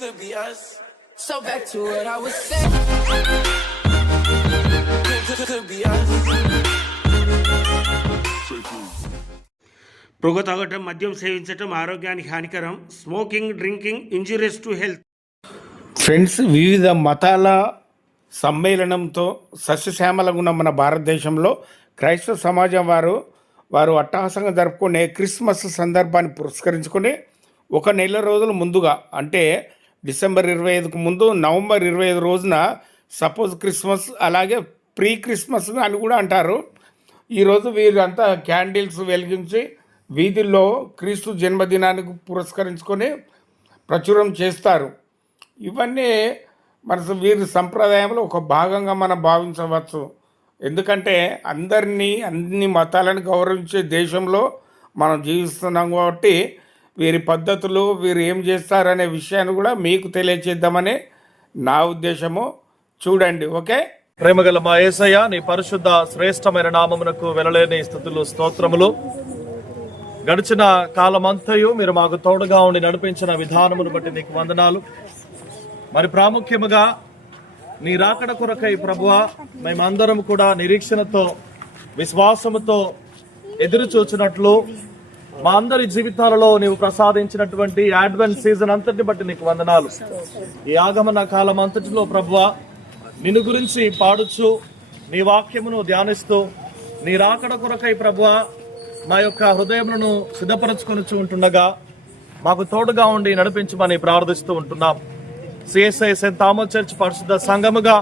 Could be us. So back to what I was saying. Could, could, could be us. పొగ తాగటం మద్యం సేవించటం ఆరోగ్యానికి హానికరం smoking drinking injurious to health friends వివిధ మతాల సమ్మేళనంతో సస్యశ్యామలంగా ఉన్న మన భారతదేశంలో క్రైస్తవ సమాజం వారు వారు అట్టహాసంగా జరుపుకునే క్రిస్మస్ సందర్భాన్ని పురస్కరించుకొని ఒక నెల రోజుల ముందుగా అంటే డిసెంబర్ ఇరవై ఐదుకు ముందు నవంబర్ ఇరవై ఐదు రోజున సపోజ్ క్రిస్మస్ అలాగే ప్రీ క్రిస్మస్ అని కూడా అంటారు. ఈరోజు వీరంతా క్యాండిల్స్ వెలిగించి వీధుల్లో క్రీస్తు జన్మదినానికి పురస్కరించుకొని ప్రచురం చేస్తారు. ఇవన్నీ మన వీరి సంప్రదాయంలో ఒక భాగంగా మనం భావించవచ్చు. ఎందుకంటే అందరినీ అన్ని మతాలను గౌరవించే దేశంలో మనం జీవిస్తున్నాం కాబట్టి వీరి పద్ధతులు వీరు ఏం చేస్తారనే విషయాన్ని కూడా మీకు తెలియచేద్దామని నా ఉద్దేశము. చూడండి ఓకే? ప్రేమగల మా ఏసయ్య నీ పరిశుద్ధ శ్రేష్టమైన నామమునకు వెళ్ళలేని స్థుతులు స్తోత్రములు. గడిచిన కాలమంతయు మీరు మాకు తోడుగా ఉండి నడిపించిన విధానమును బట్టి నీకు వందనాలు. మరి ప్రాముఖ్యముగా నీ రాకడ కొరకై ప్రభువ మేమందరం కూడా నిరీక్షణతో విశ్వాసముతో ఎదురు చూచినట్లు మా అందరి జీవితాలలో నీవు ప్రసాదించినటువంటి అడ్వెంట్ సీజన్ అంతటిని బట్టి నీకు వందనాలు. ఈ ఆగమన కాలం అంతటిలో ప్రభువ నిన్ను గురించి పాడుచు నీ వాక్యమును ధ్యానిస్తూ నీ రాకడ కొరకై ప్రభువ మా యొక్క హృదయములను సిద్ధపరచుకొని ఉంటుండగా మాకు తోడుగా ఉండి నడిపించమని ప్రార్థిస్తూ ఉంటున్నాం. సిఎస్ఐ సెంట్ థామో చర్చ్ పరిశుద్ధ సంఘముగా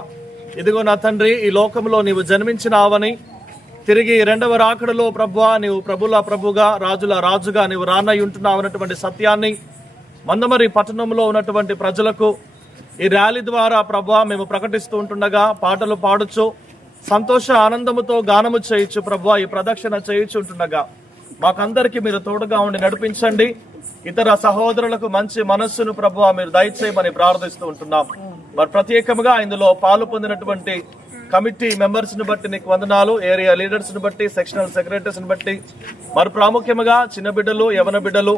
ఇదిగో నా తండ్రి ఈ లోకంలో నీవు జన్మించినావని తిరిగి రెండవ రాకడలో ప్రభువా నీవు ప్రభుల ప్రభుగా రాజుల రాజుగా నీవు రానై ఉంటున్నావు అన్నటువంటి సత్యాన్ని మందమరి పట్టణంలో ఉన్నటువంటి ప్రజలకు ఈ ర్యాలీ ద్వారా ప్రభా మేము ప్రకటిస్తూ ఉంటుండగా పాటలు పాడుచు సంతోష ఆనందముతో గానము చేయొచ్చు ప్రభా ఈ ప్రదక్షిణ చేయొచ్చు ఉంటుండగా మాకందరికీ మీరు తోడుగా ఉండి నడిపించండి. ఇతర సహోదరులకు మంచి మనస్సును ప్రభు మీరు దయచేయమని ప్రార్థిస్తూ ఉంటున్నాం. మరి ప్రత్యేకంగా ఇందులో పాలు పొందినటువంటి కమిటీ మెంబర్స్ని బట్టి నీకు వందనాలు ఏరియా లీడర్స్ని బట్టి సెక్షనల్ సెక్రటరీస్ని బట్టి. మరి ప్రాముఖ్యముగా చిన్న బిడ్డలు యవన బిడ్డలు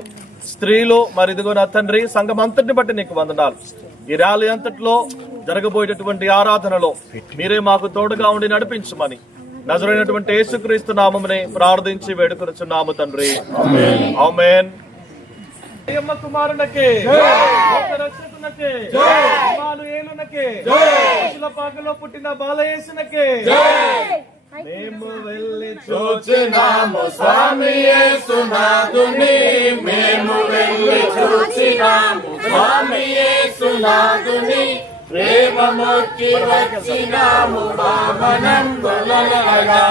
స్త్రీలు మరి ఇదిగో నా తండ్రి సంఘం అంతటిని బట్టి నీకు వందనాలు. ఈ ర్యాలీ అంతట్లో జరగబోయేటటువంటి ఆరాధనలో మీరే మాకు తోడుగా ఉండి నడిపించమని నజరైనటువంటి యేసుక్రీస్తు నామముని ప్రార్థించి వేడుకొనుచున్నాము తండ్రి. ఆమేన్. అయ్యమ్మ కుమారునకే రక్షకునకే ఇమ్మానుయేలునకే పాకలో పుట్టిన బాలయేసునకే. మేము వెళ్ళి చూచినాము. స్వామి యేసునాథుని. మేము వెళ్ళి చూచినాము స్వామి యేసునాథుని. ప్రేమమొచ్చి వచ్చినాము మామనంబులనగా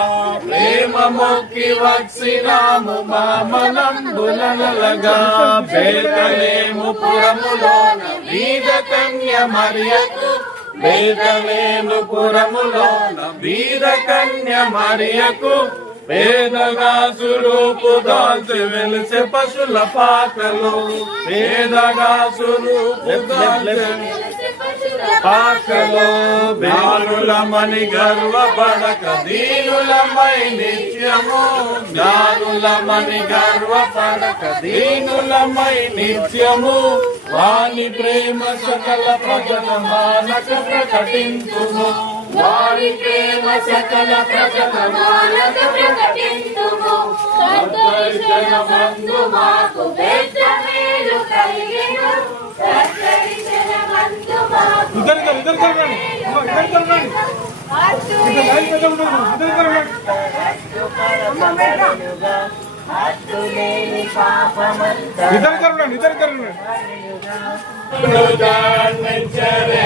ప్రేమమొక్కి వచ్చినాము మామనంబులనగా బేతలేము పురములోన వీద కన్య మరియకు. వేదవేలు పురములోన వీద కన్య మరియకు. పేదగా సురూపు దాల్చి వెలిసే పశుల పాకలు. పేదగా సురూపు దాల్చి పాకలో జ్ఞానులమని గర్వపడక దీనులమై నిత్యము. జ్ఞానులమని గర్వపడక దీనులమై నిత్యము. వాని ప్రేమ సకల ప్రజల మానక ప్రకటించుము వారి ప్రేమ సకల ప్రజల మానక ప్రకటింతుము. మందు మాకు పెద్ద మేలు కలిగెను సత్కరించిన మందు మాకు ఇద్దరు ఇద్దరు ఇద్దరు కలరండి లైన్ పెద్ద ఇద్దరు ఇద్దరు ఇద్దరు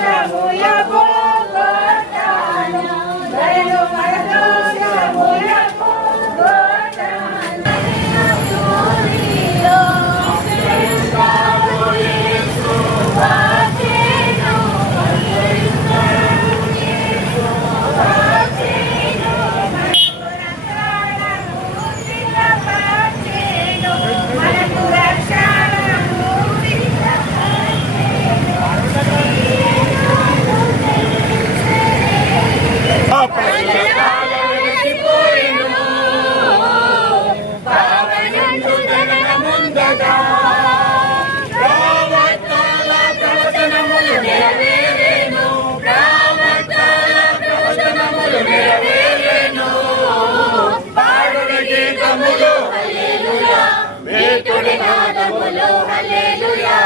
వేటుడి నాదములో హల్లెలూయా.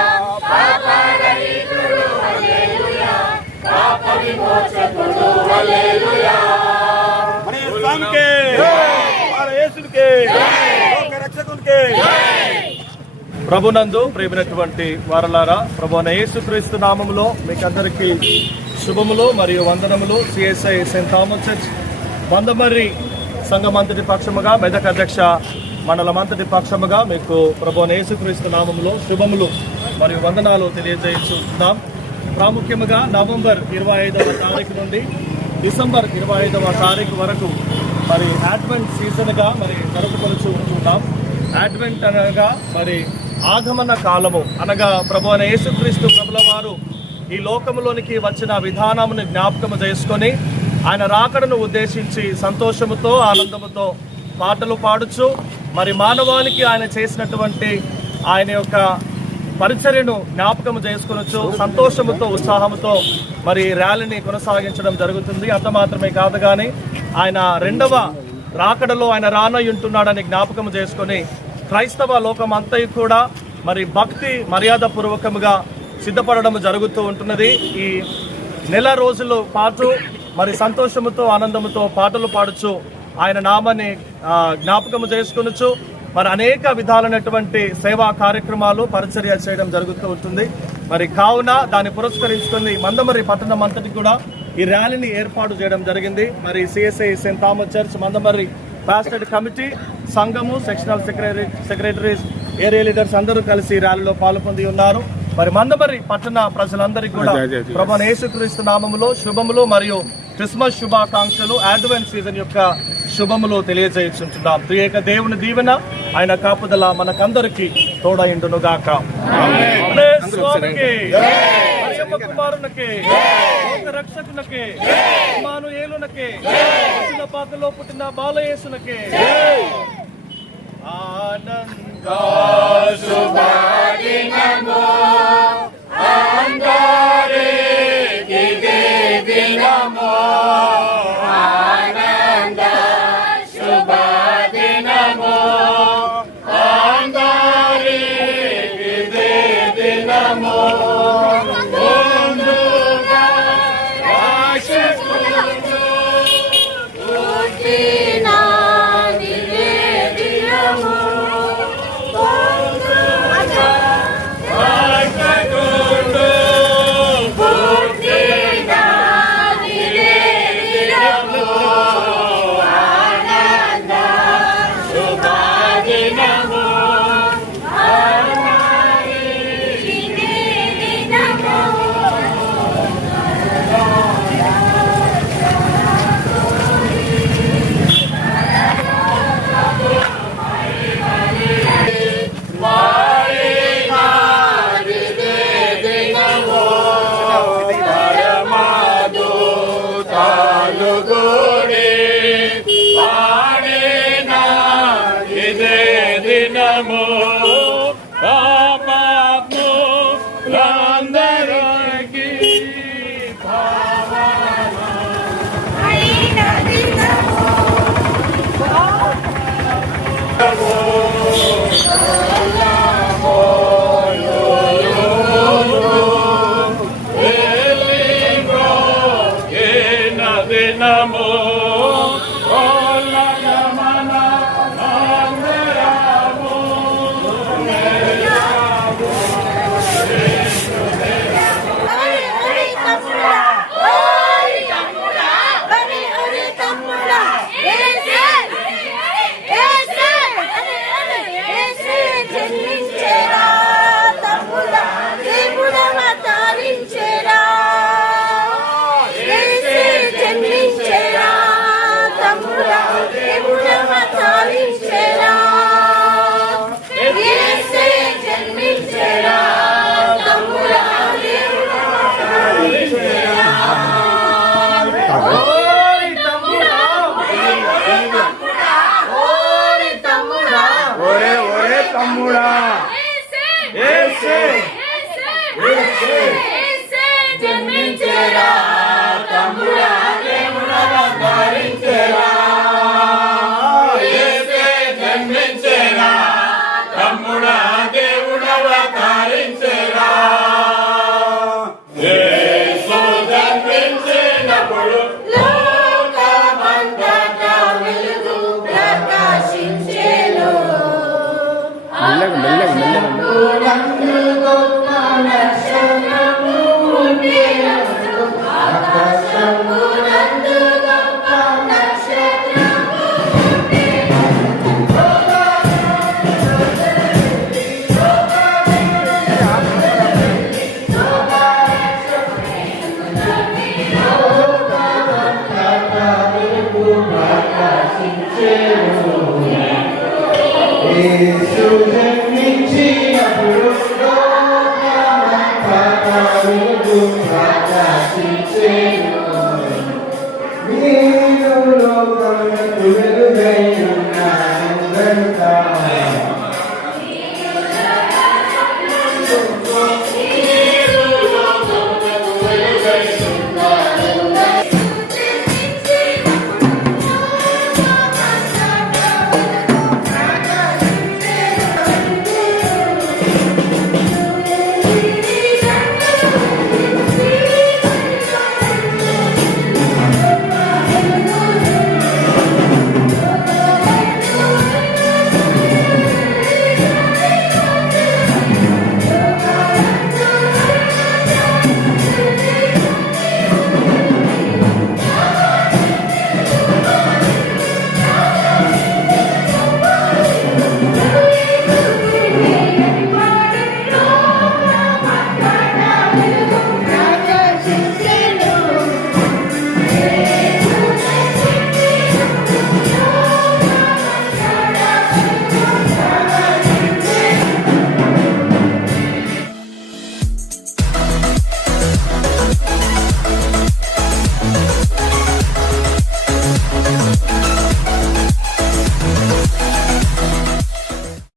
పాపరహితుడు హల్లెలూయా. పాప విమోచకుడు హల్లెలూయా. మన స్వామికి మన యేసుడికి లోక రక్షకునికి. ప్రభునందు ప్రేమినటువంటి వారలారా ప్రభు అయిన యేసుక్రీస్తు నామములో మీకందరికీ శుభములు మరియు వందనములు. CSI Saint Thomas church Bandamarri సంఘమంతటి పక్షముగా మెదక్ అధ్యక్ష మండలమంతటి పక్షముగా మీకు ప్రభు అయిన యేసుక్రీస్తు శుభములు మరియు వందనాలు తెలియజేస్తున్నాం ప్రాముఖ్యముగా నవంబర్ ఇరవై ఐదవ తారీఖు నుండి డిసెంబర్ ఇరవై ఐదవ తారీఖు వరకు మరి అడ్వెంట్ సీజన్గా మరి జరుపుకొలుచు ఉంటున్నాం. అడ్వెంట్ అనగా మరి ఆగమన కాలము అనగా ప్రభు అయిన యేసుక్రీస్తు ప్రభుల వారు ఈ లోకములోనికి వచ్చిన విధానమును జ్ఞాపకము చేసుకొని ఆయన రాకడను ఉద్దేశించి సంతోషముతో ఆనందముతో పాటలు పాడుచు మరి మానవానికి ఆయన చేసినటువంటి ఆయన యొక్క పరిచర్యను జ్ఞాపకం చేసుకునొచ్చు సంతోషముతో ఉత్సాహముతో మరి ర్యాలీని కొనసాగించడం జరుగుతుంది. అంత మాత్రమే కాదు కానీ ఆయన రెండవ రాకడలో ఆయన రానయ్యుంటున్నాడని జ్ఞాపకం చేసుకొని క్రైస్తవ లోకం అంతయు కూడా మరి భక్తి మర్యాద పూర్వకముగా సిద్ధపడడం జరుగుతూ ఉంటున్నది. ఈ నెల రోజుల పాటు మరి సంతోషముతో ఆనందముతో పాటలు పాడుచు ఆయన నామాన్ని ఆ, జ్ఞాపకము చేసుకొనొచ్చు మరి అనేక విధాలైనటువంటి సేవా కార్యక్రమాలు పరిచర్య చేయడం జరుగుతూ ఉంటుంది. మరి కావున దాన్ని పురస్కరించుకొని మందమరి పట్టణం అంతటి కూడా ఈ ర్యాలీని ఏర్పాటు చేయడం జరిగింది. మరి CSI Saint Thomas church Mandamarri పాస్టెడ్ committee సంఘము sectional secretary secretaries area leaders అందరూ కలిసి ఈ ర్యాలీలో పాల్గొంది ఉన్నారు. మరి మందమర్రి పట్టణ ప్రజలందరికీ కూడా. ప్రభు యేసుక్రీస్తు నామములో శుభములు మరియు క్రిస్మస్ శుభాకాంక్షలు అడ్వెంట్ సీజన్ యొక్క శుభములు తెలియజేస్తుంటున్నాం త్రియేక దేవుని దీవెన ఆయన కాపుదల మనకందరికి తోడైండును గాక స్వామికి కుమారునికి రక్షకునకి మాను ఏలునకి చిన్న పాకలో పుట్టిన బాలయేసునకి. ఆనంద పుట్టినా Namo Amen.